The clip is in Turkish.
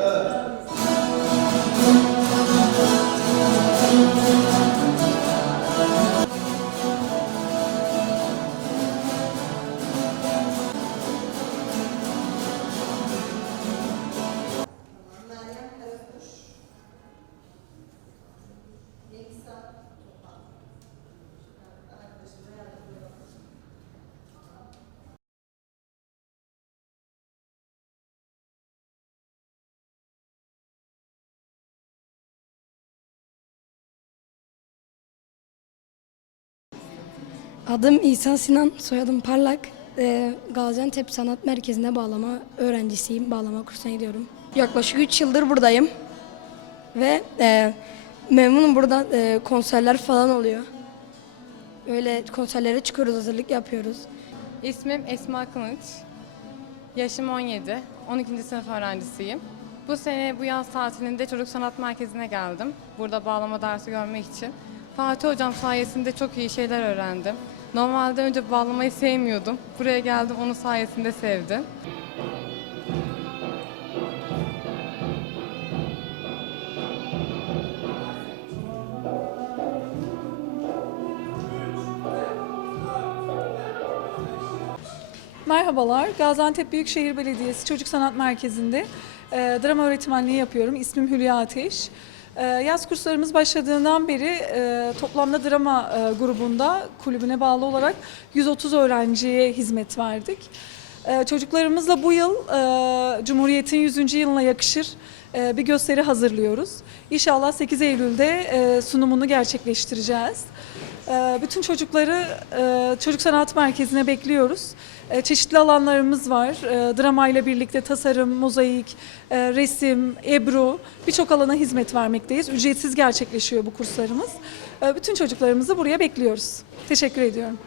네. Adım İsa Sinan, soyadım Parlak. Ee, Gaziantep Sanat Merkezi'ne bağlama öğrencisiyim. Bağlama kursuna gidiyorum. Yaklaşık 3 yıldır buradayım. Ve e, memnunum burada e, konserler falan oluyor. Öyle konserlere çıkıyoruz, hazırlık yapıyoruz. İsmim Esma Kılıç. Yaşım 17. 12. sınıf öğrencisiyim. Bu sene bu yaz tatilinde Çocuk Sanat Merkezi'ne geldim. Burada bağlama dersi görmek için. Fatih Hocam sayesinde çok iyi şeyler öğrendim. Normalde önce bağlamayı sevmiyordum. Buraya geldim onun sayesinde sevdim. Merhabalar, Gaziantep Büyükşehir Belediyesi Çocuk Sanat Merkezi'nde e, drama öğretmenliği yapıyorum. İsmim Hülya Ateş. E, yaz kurslarımız başladığından beri e, toplamda drama e, grubunda kulübüne bağlı olarak 130 öğrenciye hizmet verdik. E, çocuklarımızla bu yıl e, Cumhuriyet'in 100. yılına yakışır bir gösteri hazırlıyoruz. İnşallah 8 Eylül'de e, sunumunu gerçekleştireceğiz. Ee, Bütün çocukları e, Çocuk Sanat Merkezi'ne bekliyoruz. E, Çeşitli alanlarımız var. Drama ile birlikte tasarım, mozaik, e, resim, ebru birçok alana hizmet vermekteyiz. Ücretsiz gerçekleşiyor bu kurslarımız. Bütün çocuklarımızı buraya bekliyoruz. Teşekkür ediyorum.